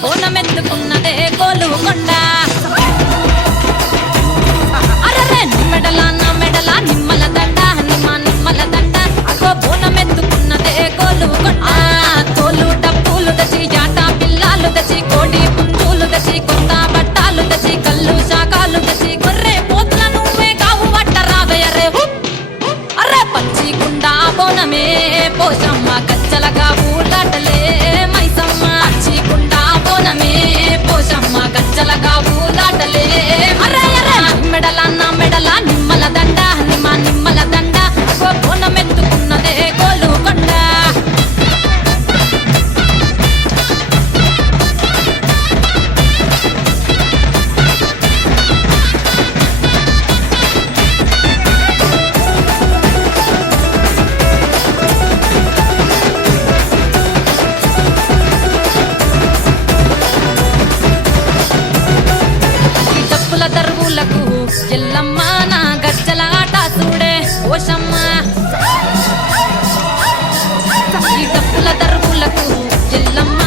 బోనమెత్తుకున్నదే గోలు சொல்லலாம் ఎల్లమ్మ నా గజ్జలాట చూడే ఓషమ్మ. ఈ డప్పుల దరువులకు ఎల్లమ్మ